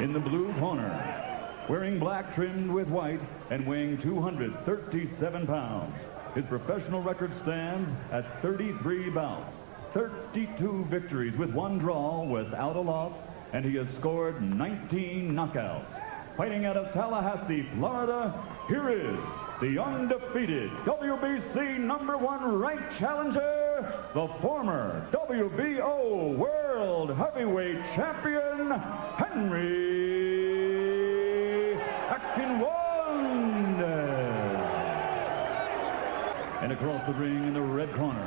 In the blue corner, wearing black trimmed with white and weighing 237 pounds, his professional record stands at 33 bouts, 32 victories with 1 draw without a loss, and he has scored 19 knockouts. Fighting out of Tallahassee, Florida, here is the undefeated WBC #1 ranked challenger, the former WBO World Heavyweight Champion, Henry Akinwande. And across the ring in the red corner,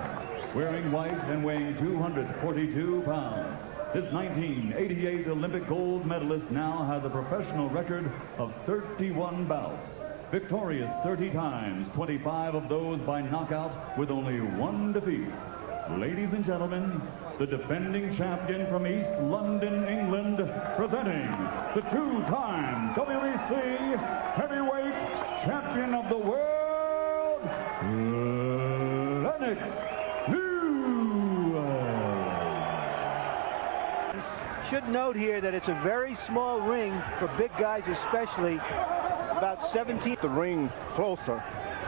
wearing white and weighing 242 pounds, this 1988 Olympic gold medalist now has a professional record of 31 bouts. Victorious 30 times, 25 of those by knockout with only 1 defeat. Ladies and gentlemen, the defending champion from East London, England, presenting the 2-time WBC heavyweight champion of the world, Lennox Lewis. Should note here that it's a very small ring for big guys, especially about 17. The ring closer,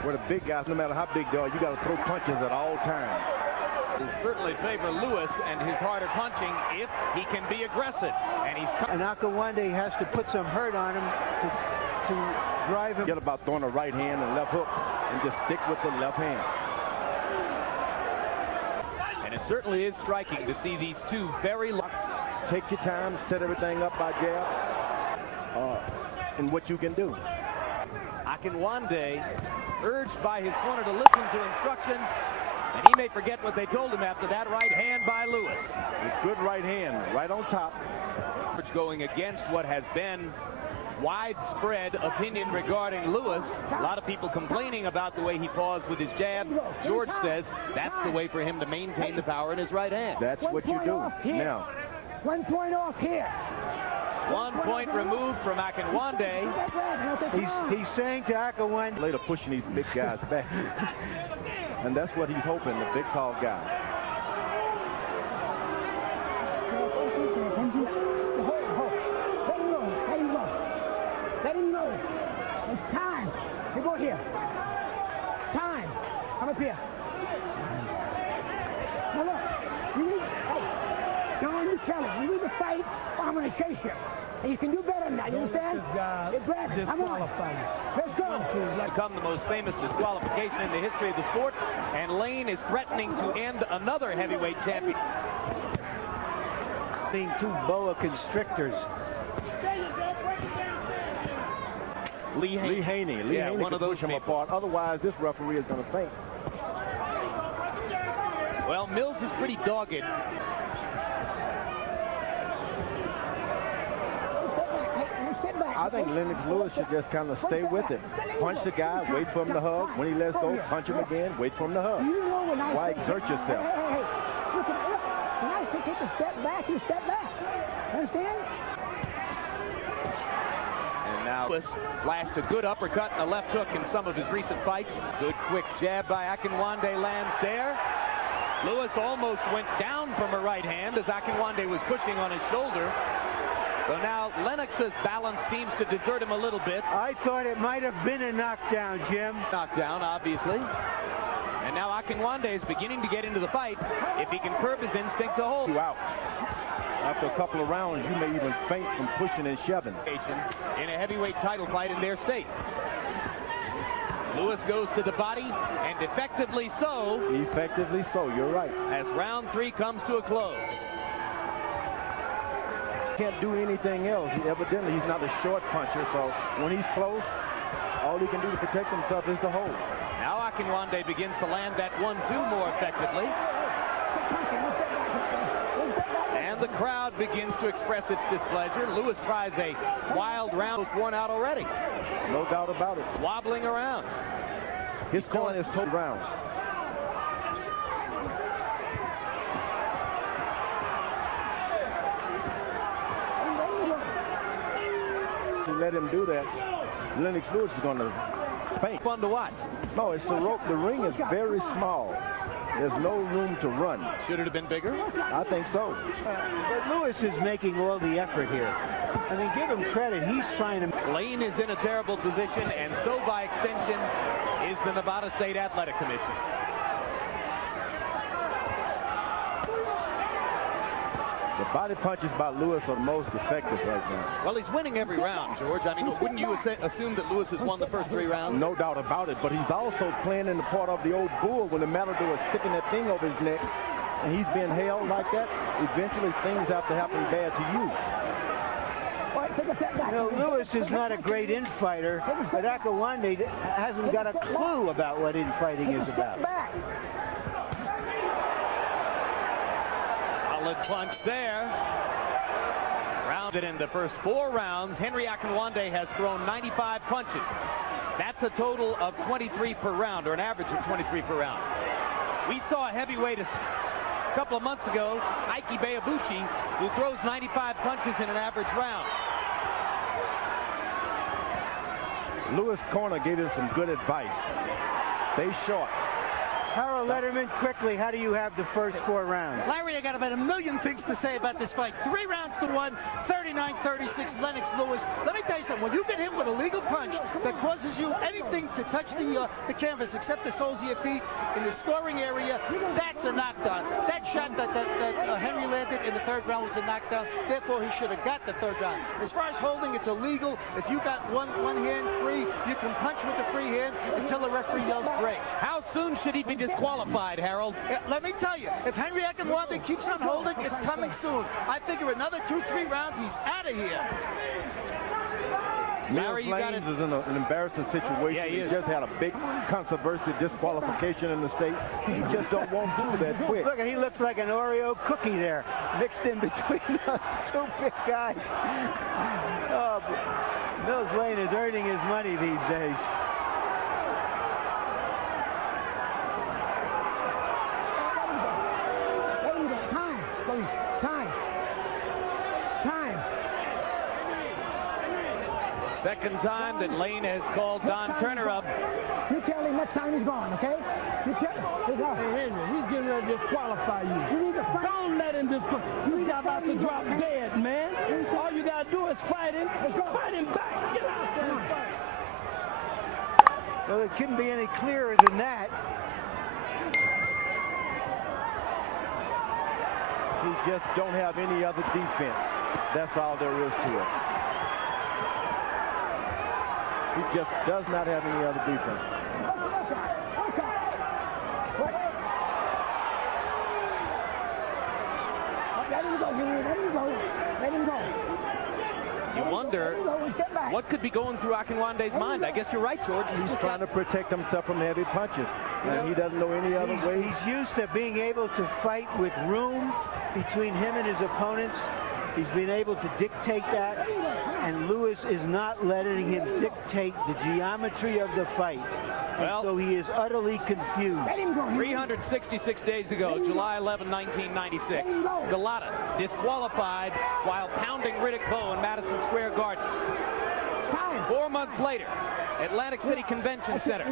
where the big guys, no matter how big they are, you got to throw punches at all times. Will certainly favor Lewis and his harder punching if he can be aggressive. And Akinwande has to put some hurt on him to drive him. Get about throwing a right hand and left hook and just stick with the left hand. And it certainly is striking to see these two very take your time, set everything up by jab, and what you can do. Akinwande urged by his corner to listen to instruction, and he may forget what they told him after that right hand by Lewis. A good right hand, right on top. Going against what has been widespread opinion regarding Lewis. A lot of people complaining about the way he paused with his jab. George says that's the way for him to maintain the power in his right hand. That's what you do. Now, 1 point off here. 1 point removed from Akinwande. He's saying to Akinwande, later pushing these big guys back. And that's what he's hoping, the big tall guy. Let him know. It's time. You go here. Time. Come up here. Now look, you need, hey, don't you tell him. You need to fight, or I'm going to chase you. And you can do better than that, you understand? It's better. Come on. Let's go. Become the most famous disqualification in the history of the sport, and Lane is threatening to end another heavyweight champion. Being 2 boa constrictors. Lee Haney, one of those push him apart. Otherwise, this referee is going to faint. Well, Mills is pretty dogged. I think Lennox Lewis should just kind of stay with it. Punch the guy, wait for him to hug. When he lets go, punch him again, wait for him to hug. Why exert yourself? Hey. Look, when I say take a step back, you step back. Understand? And now Lewis flashed a good uppercut and a left hook in some of his recent fights. Good quick jab by Akinwande lands there. Lewis almost went down from a right hand as Akinwande was pushing on his shoulder. So now Lennox's balance seems to desert him a little bit. I thought it might have been a knockdown, Jim. Knockdown, obviously. And now Akinwande is beginning to get into the fight if he can curb his instinct to hold. You out. After a couple of rounds, you may even faint from pushing and shoving. In a heavyweight title fight in their state. Lewis goes to the body, and effectively so. Effectively so, you're right. As round 3 comes to a close. Can't do anything else. Evidently, he's not a short puncher, so when he's close, all he can do to protect himself is to hold. Now Akinwande begins to land that 1-2 more effectively. And the crowd begins to express its displeasure. Lewis tries a wild round, worn out already. No doubt about it. Wobbling around. His coin is total round. To let him do that, Lennox Lewis is going to faint. Fun to watch. No, it's the rope. The ring is very small. There's no room to run. Should it have been bigger? I think so. But Lewis is making all the effort here. I mean, give him credit. He's trying to... Lane is in a terrible position, and so by extension is the Nevada State Athletic Commission. The body punches by Lewis are the most effective right now. Well, he's winning every round, George. I mean, wouldn't you assume that Lewis has won the first 3 rounds? No doubt about it, but he's also playing in the part of the old bull when the matador is sticking that thing over his neck, and he's being held like that. Eventually, things have to happen bad to you. You know, Lewis is not a great infighter, but Akinwande hasn't got a clue about what infighting is about. Solid punch there. Rounded in the first 4 rounds. Henry Akinwande has thrown 95 punches. That's a total of 23 per round, or an average of 23 per round. We saw a heavyweight a couple of months ago, Ike Beabuchi, who throws 95 punches in an average round. Lewis' corner gave him some good advice. Stay short. Harold Letterman, quickly, how do you have the first 4 rounds? Larry, I got about a million things to say about this fight. 3 rounds to 1, 39-36, Lennox Lewis. Let me tell you something. When you get hit with a legal punch that causes you anything to touch the canvas except the soles of your feet in the scoring area, that's a knockdown. That shot that Henry landed in the 3rd round was a knockdown. Therefore, he should have got the 3rd round. As far as holding, it's illegal. If you got one hand free, you can punch with the free hand until the referee yells break. How soon should he be disqualified, Harold? Let me tell you, if Henry Akinwande keeps on holding, it's coming soon. I figure another 2-3 rounds, he's out of here. Larry, Mills Lanes is in an embarrassing situation. Yeah, he just had a big controversy, disqualification in the state. He just don't want to do that quick. Look, he looks like an Oreo cookie there, mixed in between those 2 big guys. Oh, Mills Lane is earning his money these days. Second time that Lane has called Don Turner up. You tell him next time he's gone, okay? You tell him. Hey, Henry, he's getting ready to disqualify you. You need to fight. Don't let him disqualify. He's about to drop dead, man. All you got to do is fight him. Fight him back. Get out there and fight. Well, it couldn't be any clearer than that. He just don't have any other defense. That's all there is to it. He just does not have any other defense. Let him go, Henry. Let him go. Let him go. You wonder what could be going through Akinwande's mind. I guess you're right, George. He's trying to protect himself from heavy punches, and he doesn't know any other way. He's used to being able to fight with room between him and his opponents. He's been able to dictate that, and Lewis is not letting him dictate the geometry of the fight. Well, so he is utterly confused. 366 days ago, July 11, 1996, Galata disqualified while pounding Riddick Bowe in Madison Square Garden. 4 months later, Atlantic City Convention Center,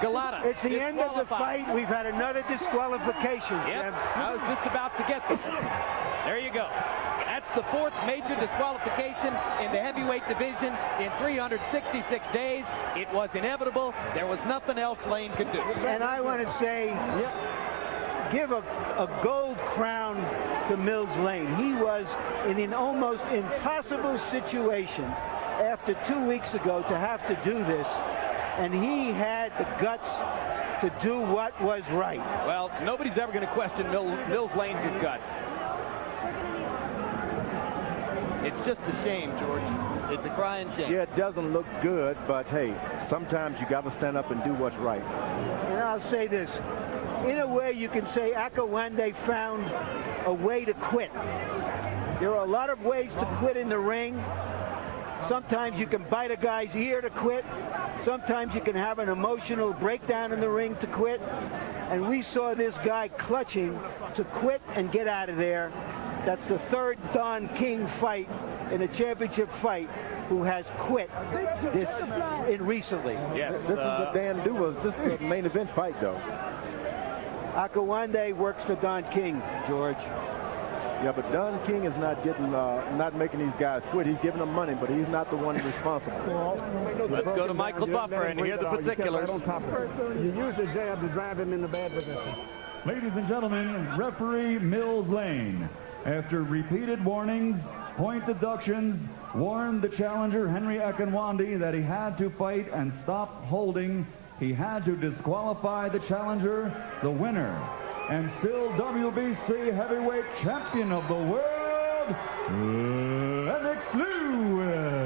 Galata It's the end of the fight. We've had another disqualification. Yep, I was just about to get this. There you go. That's the 4th major disqualification in the heavyweight division in 366 days. It was inevitable. There was nothing else Lane could do. And I want to say, give a gold crown to Mills Lane. He was in an almost impossible situation after 2 weeks ago to have to do this, and he had the guts to do what was right. Well, nobody's ever going to question Mills Lane's guts. It's just a shame, George. It's a crying shame. Yeah, it doesn't look good, but hey, sometimes you got to stand up and do what's right. And I'll say this. In a way, you can say Akinwande found a way to quit. There are a lot of ways to quit in the ring. Sometimes you can bite a guy's ear to quit. Sometimes you can have an emotional breakdown in the ring to quit. And we saw this guy clutching to quit and get out of there. That's the 3rd Don King fight in a championship fight who has quit this recently. Yes. This is a Dan Duva. This is a main event fight, though. Akinwande works for Don King, George. Yeah, but Don King is not making these guys quit. He's giving them money, but he's not the one responsible. Let's go to Michael Buffer and hear the particulars. You use the jab to drive him into bad position. Ladies and gentlemen, referee Mills Lane, after repeated warnings, point deductions, warned the challenger Henry Akinwande that he had to fight and stop holding. He had to disqualify the challenger, the winner, and still WBC heavyweight champion of the world, Lennox Lewis.